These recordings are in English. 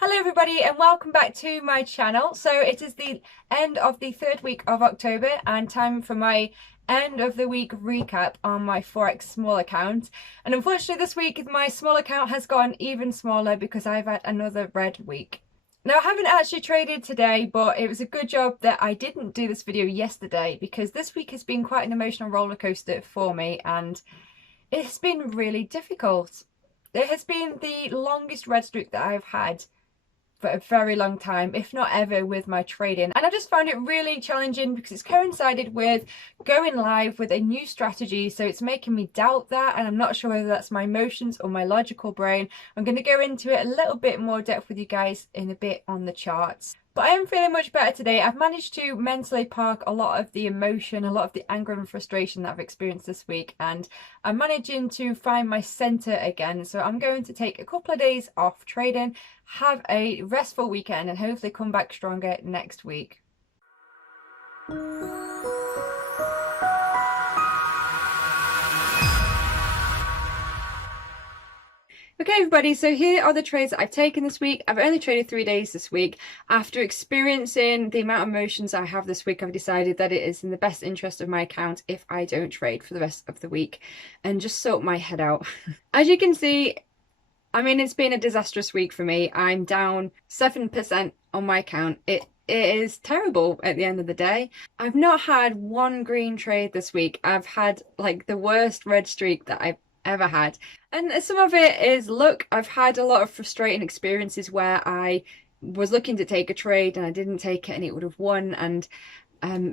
Hello everybody and welcome back to my channel. So it is the end of the third week of October and time for my end of the week recap on my Forex small account. And unfortunately this week my small account has gone even smaller because I've had another red week. Now I haven't actually traded today, but it was a good job that I didn't do this video yesterday because this week has been quite an emotional roller coaster for me and it's been really difficult. It has been the longest red streak that I've had for a very long time, if not ever, with my trading. And I just found it really challenging because it's coincided with going live with a new strategy, so it's making me doubt that, and I'm not sure whether that's my emotions or my logical brain. I'm going to go into it a little bit more depth with you guys in a bit on the charts. But I am feeling much better today. I've managed to mentally park a lot of the emotion, a lot of the anger and frustration that I've experienced this week, and I'm managing to find my center again. So I'm going to take a couple of days off trading, have a restful weekend, and hopefully come back stronger next week. Okay everybody, so here are the trades that I've taken this week. I've only traded 3 days this week. After experiencing the amount of emotions I have this week, I've decided that it is in the best interest of my account if I don't trade for the rest of the week and just sort my head out. As you can see, I mean, it's been a disastrous week for me. I'm down 7% on my account. It is terrible at the end of the day. I've not had one green trade this week. I've had like the worst red streak that I've ever had. And some of it is luck. I've had a lot of frustrating experiences where I was looking to take a trade and I didn't take it and it would have won. And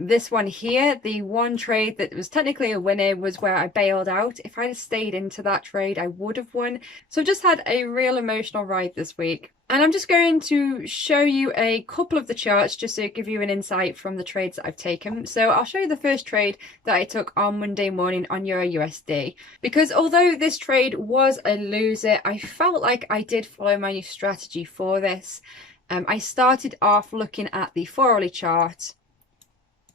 this one here, the one trade that was technically a winner, was where I bailed out. If I'd have stayed into that trade, I would have won. So I've just had a real emotional ride this week. And I'm just going to show you a couple of the charts just to give you an insight from the trades that I've taken. So I'll show you the first trade that I took on Monday morning on Euro USD. Because although this trade was a loser, I felt like I did follow my new strategy for this. I started off looking at the 4-hourly chart,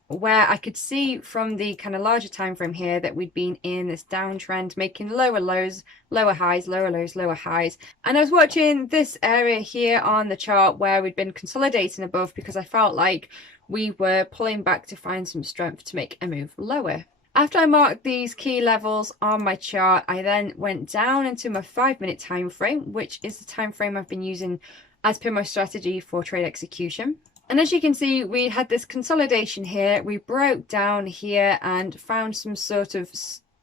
where I could see from the kind of larger time frame here that we'd been in this downtrend, making lower lows, lower highs, lower lows, lower highs. And I was watching this area here on the chart where we'd been consolidating above because I felt like we were pulling back to find some strength to make a move lower. After I marked these key levels on my chart, I then went down into my 5-minute time frame, which is the time frame I've been using as per my strategy for trade execution. And as you can see, we had this consolidation here. We broke down here and found some sort of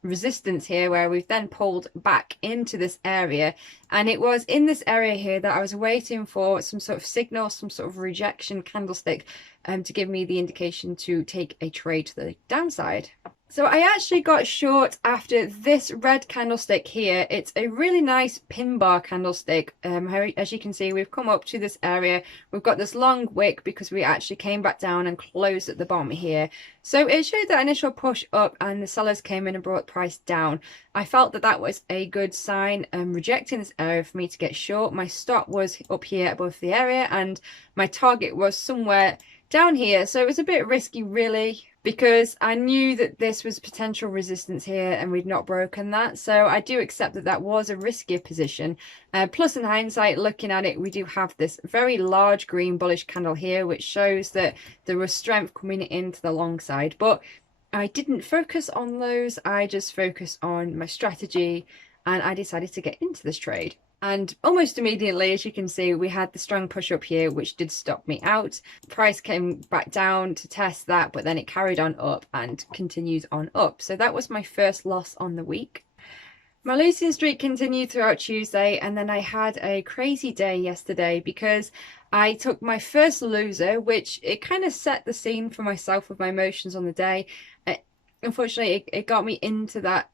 resistance here where we've then pulled back into this area. And it was in this area here that I was waiting for some sort of signal, some sort of rejection candlestick to give me the indication to take a trade to the downside. So I actually got short after this red candlestick here. It's a really nice pin bar candlestick. As you can see, we've come up to this area. We've got this long wick because we actually came back down and closed at the bottom here. So it showed that initial push up and the sellers came in and brought the price down. I felt that that was a good sign, rejecting this area for me to get short. My stop was up here above the area and my target was somewhere down here. So it was a bit risky really, because I knew that this was potential resistance here and we'd not broken that. So I do accept that that was a riskier position. Plus in hindsight, looking at it, we do have this very large green bullish candle here, which shows that there was strength coming into the long side. But I didn't focus on those. I just focused on my strategy and I decided to get into this trade. And almost immediately, as you can see, we had the strong push up here, which did stop me out. Price came back down to test that, but then it carried on up and continued on up. So that was my first loss on the week. My losing streak continued throughout Tuesday, and then I had a crazy day yesterday because I took my first loser, which it kind of set the scene for myself with my emotions on the day. Unfortunately, it got me into that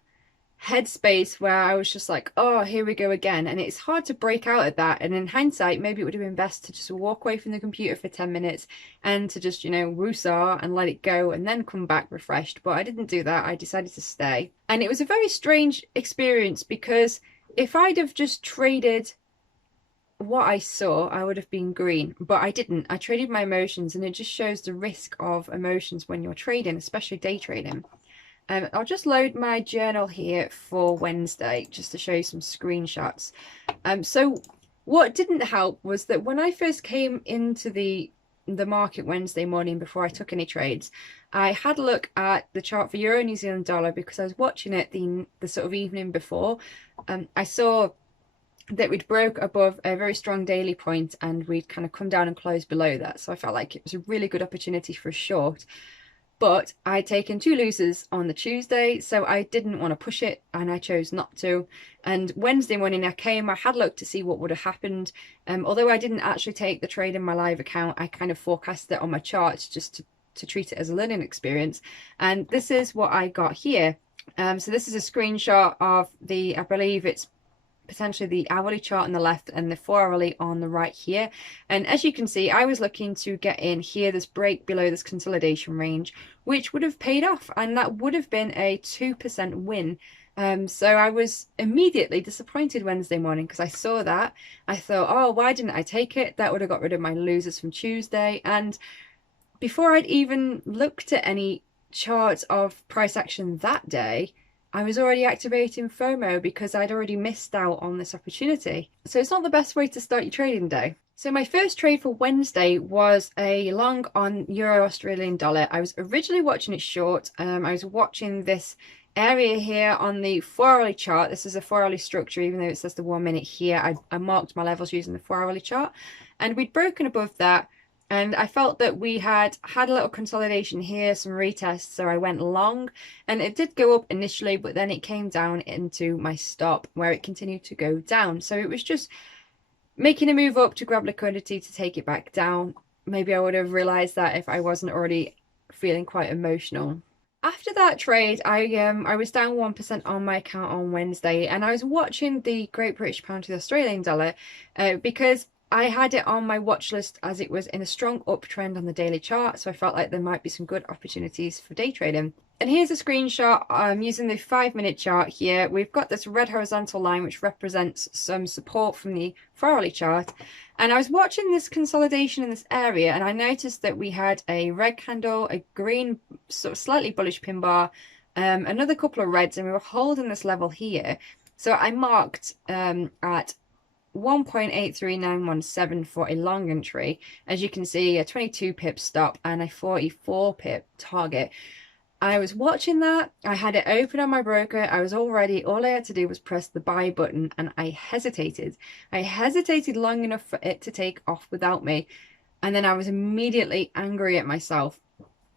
headspace where I was just like, oh, here we go again. And it's hard to break out of that. And in hindsight, maybe it would have been best to just walk away from the computer for 10 minutes and to just, you know, woosah and let it go and then come back refreshed. But I didn't do that. I decided to stay. And it was a very strange experience because if I'd have just traded what I saw, I would have been green, but I didn't. I traded my emotions, and it just shows the risk of emotions when you're trading, especially day trading. I'll just load my journal here for Wednesday just to show you some screenshots. So What didn't help was that when I first came into the market Wednesday morning before I took any trades, I had a look at the chart for Euro New Zealand dollar because I was watching it the sort of evening before. I saw that we'd broke above a very strong daily point and we'd kind of come down and close below that. So I felt like it was a really good opportunity for a short. But I'd taken two losers on the Tuesday, so I didn't want to push it and I chose not to. And Wednesday morning I had looked to see what would have happened. Although I didn't actually take the trade in my live account, I kind of forecasted it on my charts just to treat it as a learning experience. And this is what I got here. So this is a screenshot of I believe it's potentially the hourly chart on the left and the 4-hourly on the right here. And as you can see, I was looking to get in here, this break below this consolidation range, which would have paid off, and that would have been a 2% win. So I was immediately disappointed Wednesday morning because I saw that. I thought, oh, why didn't I take it? That would have got rid of my losers from Tuesday. And before I'd even looked at any charts of price action that day, I was already activating FOMO because I'd already missed out on this opportunity. So it's not the best way to start your trading day. So my first trade for Wednesday was a long on Euro Australian dollar. I was originally watching it short. I was watching this area here on the 4-hourly chart. This is a 4-hourly structure, even though it says the 1 minute here. I marked my levels using the 4-hourly chart, and we'd broken above that. And I felt that we had a little consolidation here, some retests, so I went long. And it did go up initially, but then it came down into my stop where it continued to go down. So it was just making a move up to grab liquidity to take it back down. Maybe I would have realized that if I wasn't already feeling quite emotional. After that trade, I was down 1% on my account on Wednesday, and I was watching the Great British Pound to the Australian dollar because I had it on my watch list as it was in a strong uptrend on the daily chart, so I felt like there might be some good opportunities for day trading. And here's a screenshot using the 5-minute chart here. We've got this red horizontal line which represents some support from the 4-hourly chart. And I was watching this consolidation in this area and I noticed that we had a red candle, a green sort of slightly bullish pin bar, another couple of reds, and we were holding this level here. So I marked at 1.83917 for a long entry. As you can see, a 22 pip stop and a 44 pip target. I was watching that. I had it open on my broker. I was all ready. All I had to do was press the buy button and I hesitated. I hesitated long enough for it to take off without me. And then I was immediately angry at myself.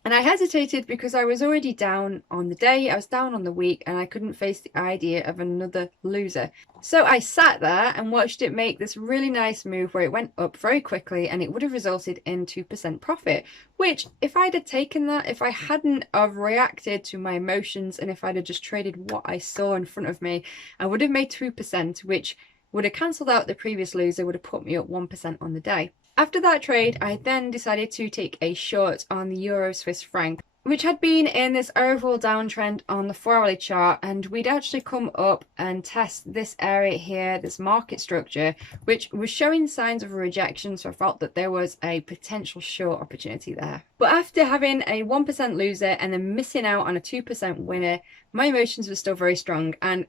And I hesitated because I was already down on the day, I was down on the week, and I couldn't face the idea of another loser. So I sat there and watched it make this really nice move where it went up very quickly and it would have resulted in 2% profit, which if I'd have taken that, if I hadn't have reacted to my emotions and if I'd have just traded what I saw in front of me, I would have made 2%, which would have cancelled out the previous loser, would have put me up 1% on the day. After that trade, I then decided to take a short on the Euro Swiss franc, which had been in this overall downtrend on the 4-hourly chart, and we'd actually come up and test this area here, this market structure, which was showing signs of rejection, so I felt that there was a potential short opportunity there. But after having a 1% loser and then missing out on a 2% winner, my emotions were still very strong, and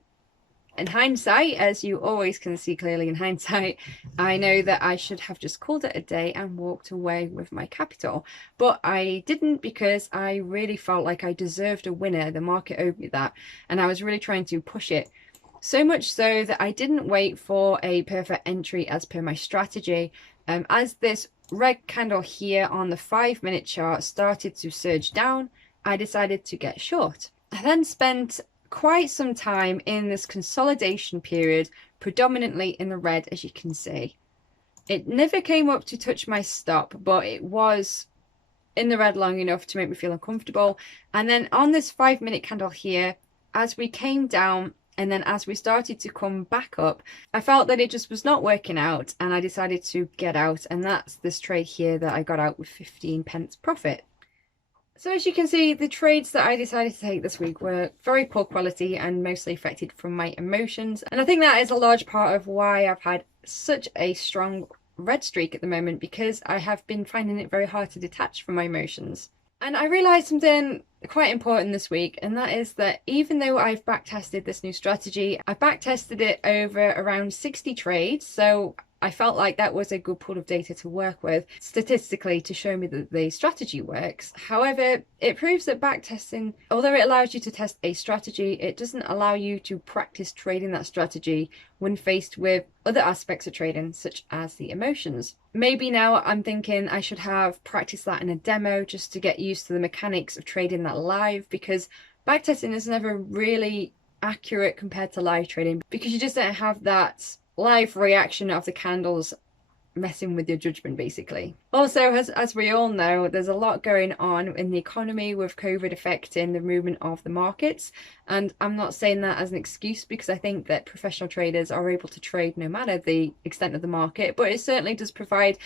in hindsight, as you always can see clearly in hindsight, I know that I should have just called it a day and walked away with my capital. But I didn't because I really felt like I deserved a winner. The market owed me that. And I was really trying to push it. So much so that I didn't wait for a perfect entry as per my strategy. As this red candle here on the 5-minute chart started to surge down, I decided to get short. I then spent quite some time in this consolidation period, predominantly in the red, as you can see. It never came up to touch my stop, but it was in the red long enough to make me feel uncomfortable. And then on this 5-minute candle here, as we came down and then as we started to come back up, I felt that it just was not working out and I decided to get out, and that's this trade here that I got out with 15 pence profit. So as you can see, the trades that I decided to take this week were very poor quality and mostly affected from my emotions. And I think that is a large part of why I've had such a strong red streak at the moment, because I have been finding it very hard to detach from my emotions. And I realised something quite important this week, and that is that even though I've backtested this new strategy, I've backtested it over around 60 trades. So I felt like that was a good pool of data to work with statistically to show me that the strategy works. However, it proves that backtesting, although it allows you to test a strategy, it doesn't allow you to practice trading that strategy when faced with other aspects of trading, such as the emotions. Maybe now I'm thinking I should have practiced that in a demo just to get used to the mechanics of trading that live, because backtesting is never really accurate compared to live trading, because you just don't have that live reaction of the candles messing with your judgment, basically. Also, as we all know, there's a lot going on in the economy with COVID affecting the movement of the markets, and I'm not saying that as an excuse, because I think that professional traders are able to trade no matter the extent of the market, but it certainly does provide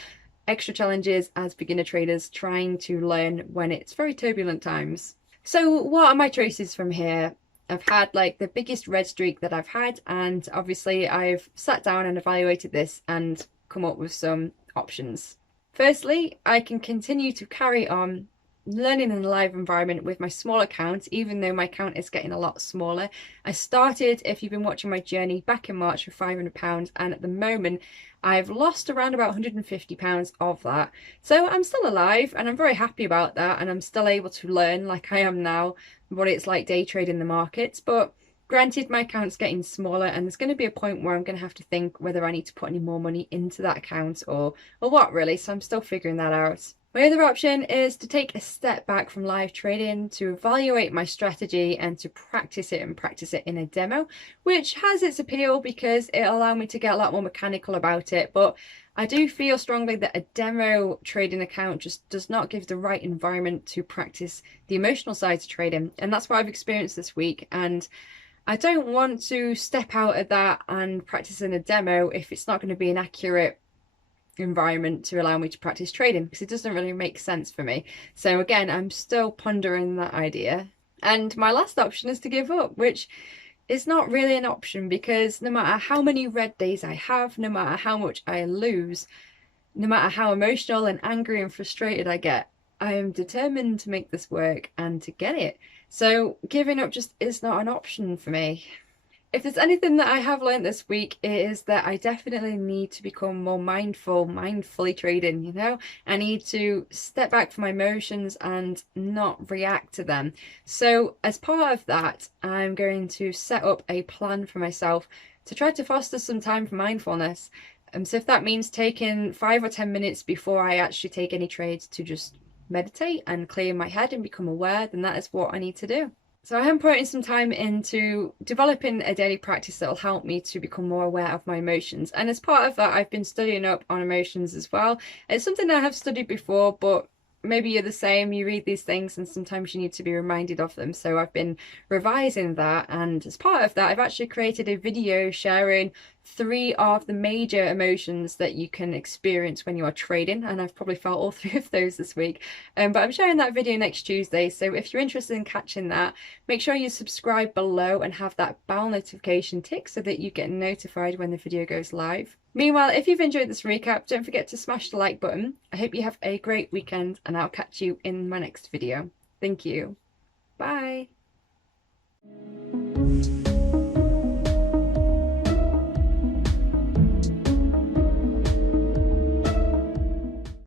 extra challenges as beginner traders trying to learn when it's very turbulent times. So what are my choices from here? I've had like the biggest red streak that I've had, and obviously I've sat down and evaluated this and come up with some options. Firstly, I can continue to carry on learning in a live environment with my small account, even though my account is getting a lot smaller. I started, if you've been watching my journey, back in March with £500, and at the moment I've lost around about £150 of that. So I'm still alive and I'm very happy about that, and I'm still able to learn like I am now what it's like day trading the markets. But granted, my account's getting smaller, and there's going to be a point where I'm going to have to think whether I need to put any more money into that account or what really, so I'm still figuring that out. My other option is to take a step back from live trading to evaluate my strategy and to practice it in a demo, which has its appeal because it'll allow me to get a lot more mechanical about it. But I do feel strongly that a demo trading account just does not give the right environment to practice the emotional side of trading, and that's what I've experienced this week. And I don't want to step out of that and practice in a demo if it's not going to be an accurate environment to allow me to practice trading, because it doesn't really make sense for me. So again, I'm still pondering that idea. And my last option is to give up, which is not really an option, because no matter how many red days I have, no matter how much I lose, no matter how emotional and angry and frustrated I get, I am determined to make this work and to get it. So giving up just is not an option for me. If there's anything that I have learned this week, it is that I definitely need to become more mindfully trading, you know? I need to step back from my emotions and not react to them. So as part of that, I'm going to set up a plan for myself to try to foster some time for mindfulness. So if that means taking 5 or 10 minutes before I actually take any trades to just meditate and clear my head and become aware, then that is what I need to do. So I am putting some time into developing a daily practice that will help me to become more aware of my emotions. And as part of that, I've been studying up on emotions as well. It's something that I have studied before, but maybe you're the same. You read these things and sometimes you need to be reminded of them. So I've been revising that, and as part of that, I've actually created a video sharing 3 of the major emotions that you can experience when you are trading, and I've probably felt all 3 of those this week. But I'm sharing that video next Tuesday, so if you're interested in catching that, make sure you subscribe below and have that bell notification tick so that you get notified when the video goes live. Meanwhile, if you've enjoyed this recap, don't forget to smash the like button. I hope you have a great weekend, and I'll catch you in my next video. Thank you. Bye.